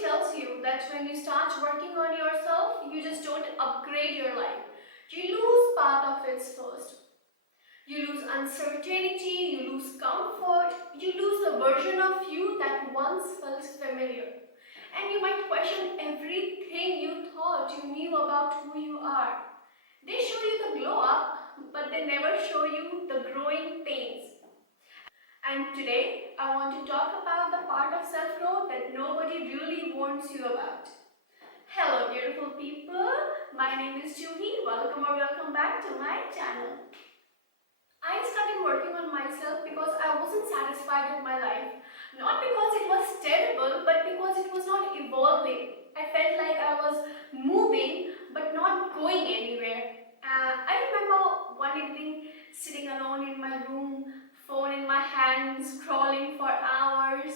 tells you that when you start working on yourself, you just don't upgrade your life. You lose part of it first. You lose uncertainty, you lose comfort, you lose the version of you that once felt familiar. And you might question everything you thought you knew about who you are. They show you the glow up, but they never show you the growing pains. And today, I want to talk about the part of self-growth that nobody really warns you about. Hello beautiful people, my name is Juhi. Welcome or welcome back to my channel. I started working on myself because I wasn't satisfied with my life. Not because it was terrible, but because it was not evolving. I felt like I was moving but not going anywhere. I remember one evening sitting alone in my room, phone in my hand, scrolling for hours,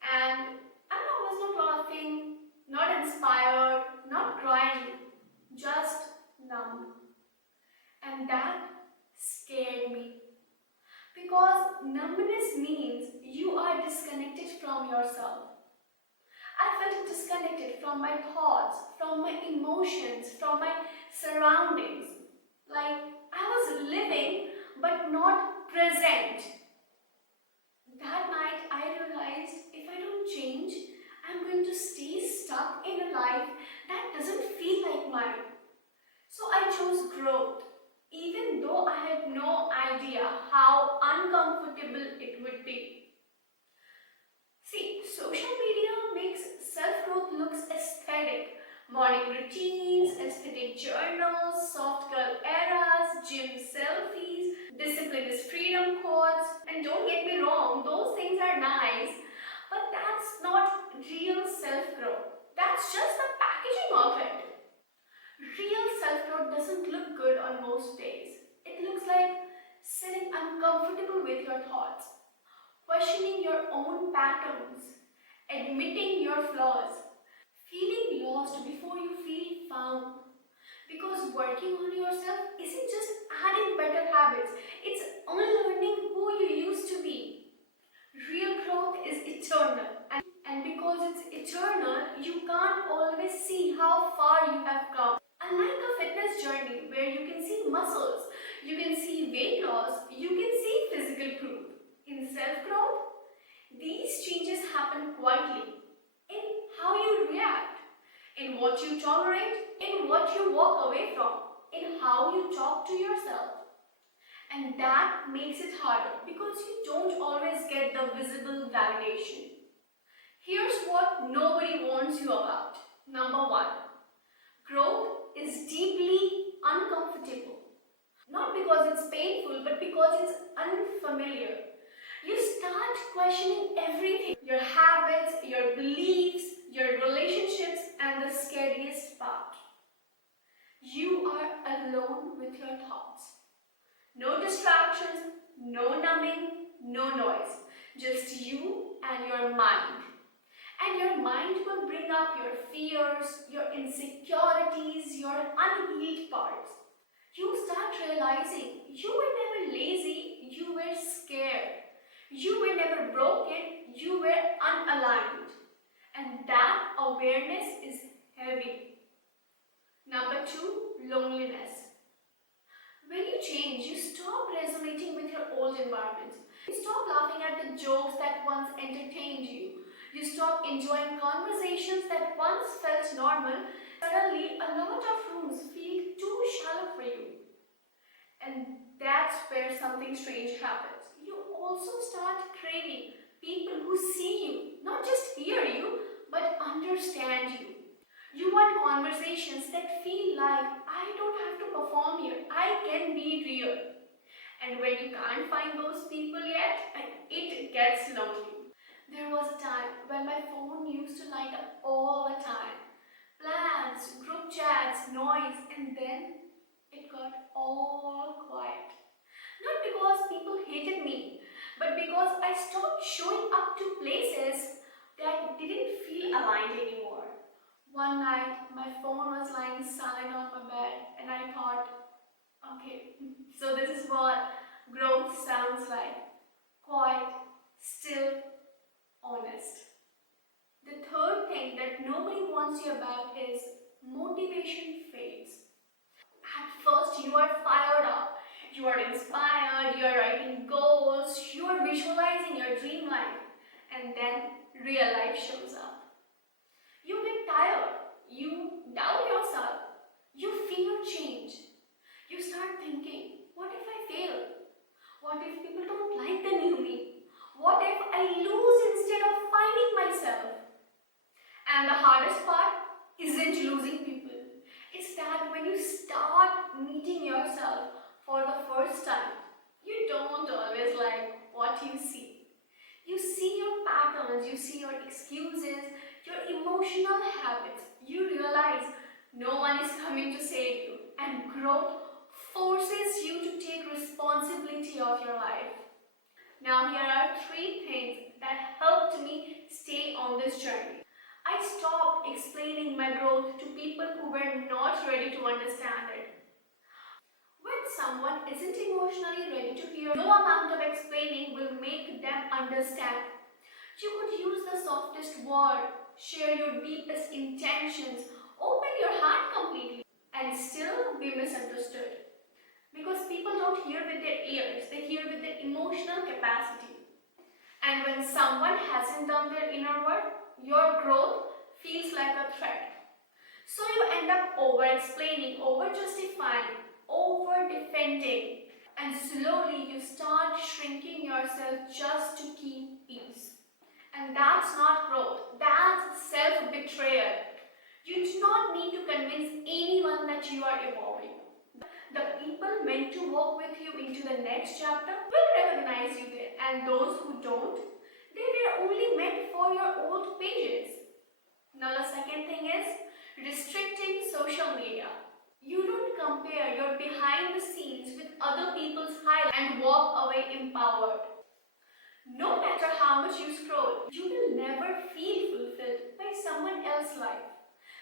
and I was not laughing, not inspired, not crying, just numb. And that scared me. Because numbness means you are disconnected from yourself. I felt disconnected from my thoughts, from my emotions, from my surroundings. Like I was living but not present. That night I realized if I don't change, I'm going to stay stuck in a life that doesn't feel like mine. So I chose growth, even though I had no idea how uncomfortable it would be. See, social media makes self-growth looks aesthetic. Morning routines, aesthetic journals, soft girl eras, gym selfies, discipline is freedom quotes. And don't get me wrong, those things are nice, but that's not real self-growth. That's just the packaging of it. Real self-growth doesn't look good on most days. It looks like sitting uncomfortable with your thoughts, questioning your own patterns, admitting your flaws, feeling lost before you feel found. Because working on yourself isn't just adding better habits, it's unlearning who you used to be. Real growth is eternal, and because it's eternal, you can't always see how far you have come. Unlike a fitness journey where you can see muscles, you can see weight loss, you can see physical proof. In self-growth, these changes happen quietly in how you react, in what you tolerate, in what you walk away from, in how you talk to yourself. And that makes it harder because you don't always get the visible validation. Here's what nobody warns you about. Number one, growth is deeply uncomfortable. Not because it's painful, but because it's unfamiliar. You start questioning everything, your habits, your beliefs, your relationships, and the scariest part, you are alone with your thoughts. No distractions, no numbing, no noise, just you and your mind. And your mind will bring up your fears, your insecurities, your unhealed parts. You start realizing you were never lazy, you were scared. You were never broken, you were unaligned. And that awareness is heavy. Number two, loneliness. When you change, you stop resonating with your old environment. You stop laughing at the jokes that once entertained you. You stop enjoying conversations that once felt normal. Suddenly, a lot of rooms feel too shallow for you. And that's where something strange happens. You also start craving people who see you, not just hear you, but understand you. You want conversations that feel like, I don't have to perform here, I can be real. And when you can't find those people yet, it gets lonely. There was a time when my phone used to light up all the time. Plans, group chats, noise, and then it got all quiet. Not because people hated me, but because I stopped showing up to places that didn't feel aligned anymore. One night, my phone was lying silent on my bed, and I thought, okay, so this is what growth sounds like. Quiet, still, honest. The third thing warns you about is motivation fades. At first, you are fired up, you are inspired, you are writing goals, you are visualizing your dream life, and then real life shows up. You get tired, you doubt yourself, you fear change. You start thinking, what if I fail? What if people don't like the new me? What if I lose instead of finding myself? And the hardest part isn't losing people. It's that when you start meeting yourself for the first time, you don't always like what you see. You see your patterns, you see your excuses, your emotional habits. You realize no one is coming to save you, and growth forces you to take responsibility of your life. Now, here are three things that helped me stay on this journey. I stopped explaining my growth to people who were not ready to understand it. When someone isn't emotionally ready to hear, no amount of explaining will make them understand. You could use the softest word, share your deepest intentions, open your heart completely, and still be misunderstood. Because people don't hear with their ears, they hear with their emotional capacity. And when someone hasn't done their inner work, your growth feels like a threat. So you end up over explaining, over justifying, over defending, and slowly you start shrinking yourself just to keep peace. And that's not growth, that's self betrayal. You do not need to convince anyone that you are evolving. The people meant to walk with you into the next chapter will recognize you there, and those who don't, they were only meant for your old pages. Now, the second thing is restricting social media. You don't compare your behind the scenes with other people's highlights and walk away empowered. No matter how much you scroll, you will never feel fulfilled by someone else's life.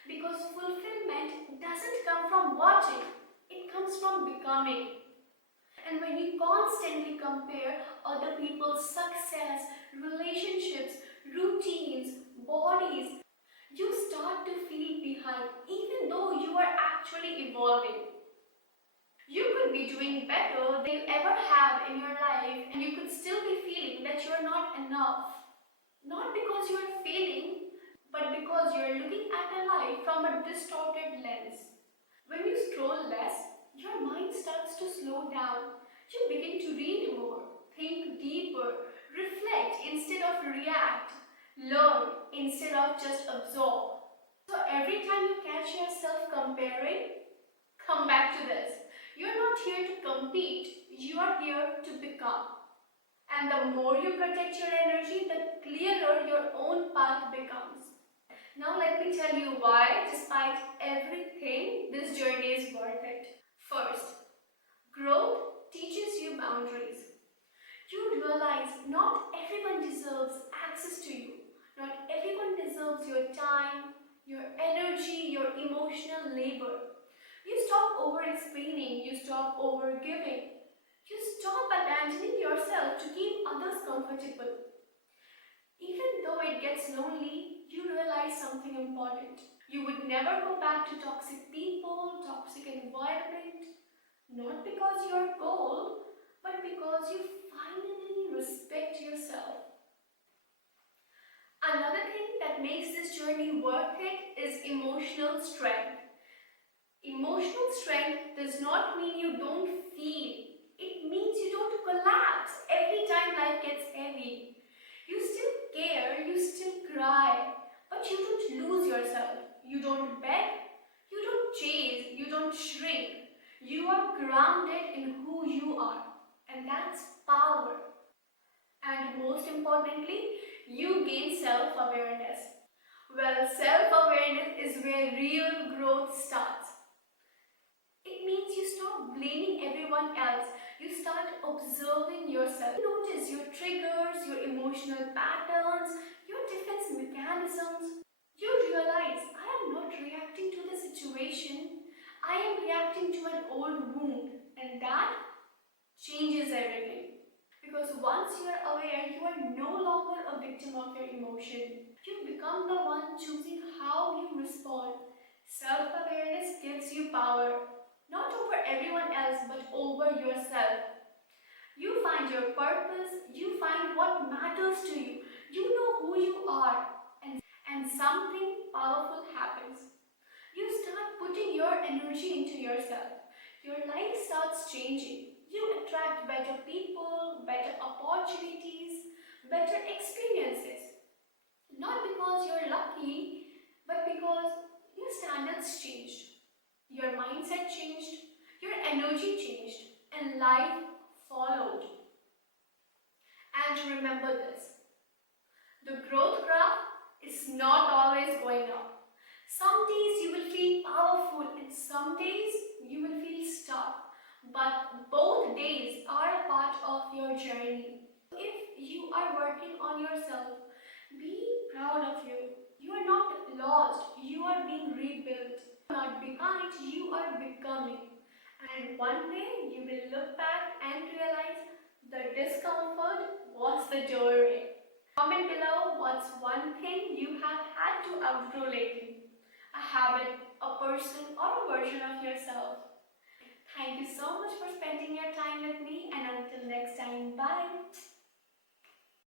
Because fulfillment doesn't come from watching, it comes from becoming. And when you constantly compare other people's success, relationships, routines, bodies, you start to feel behind even though you are actually evolving. You could be doing better than you ever have in your life, and you could still be feeling that you're not enough. Not because you're failing, but because you're looking at a life from a distorted lens. When you scroll less, your mind starts to slow down. You begin to read more, think deeper, reflect instead of react, learn instead of just absorb. So every time you catch yourself comparing, come back to this. You're not here to compete, you are here to become. And the more you protect your energy, the clearer your own path becomes. Now let me tell you why, despite everything, this journey is worth it. First, growth teaches you boundaries. You realize not everyone deserves access to you. Not everyone deserves your time, your energy, your emotional labor. You stop over-explaining, you stop over-giving. You stop abandoning yourself to keep others comfortable. Even though it gets lonely, you realize something important. You would never go back to toxic people, toxic environment, not because you're cold, but because you finally respect yourself. Another thing that makes this journey worth it is emotional strength. Emotional strength does not mean you don't feel. It means you don't collapse every time life gets heavy. You still care, you still cry, but you don't lose yourself. You don't beg, you don't chase, you don't shrink. You are grounded in who you are, and that's power. And most importantly, you gain self-awareness. Well, self-awareness is where real growth starts. It means you stop blaming everyone else. You start observing yourself. You notice your triggers, your emotional patterns, your defense mechanisms. You realize, I am not reacting to the situation. I am reacting to an old wound. And that changes everything. Because once you are aware, you are no longer a victim of your emotion. You become the one choosing how you respond. Self-awareness gives you power, not over everyone else but over yourself. You find your purpose, you find what matters to you, you know who you are, and something powerful happens. You start putting your energy into yourself. Your life starts changing. You attract better people, better opportunities, better experiences. Not because you're lucky, but because your standards changed. Your mindset changed, your energy changed, and life followed. And remember this, the growth graph is not always going up. Some days you will feel powerful and some days you will feel stuck. But both days are a part of your journey. If you are working on yourself, be proud of you. You are not lost, you are being rebuilt. You are not behind, you are becoming. And one day you will look back and realize the discomfort was the doorway. Comment below what's one thing you have had to outgrow lately. A habit, a person, or a version of yourself. Thank you so much for spending your time with me, and until next time, bye.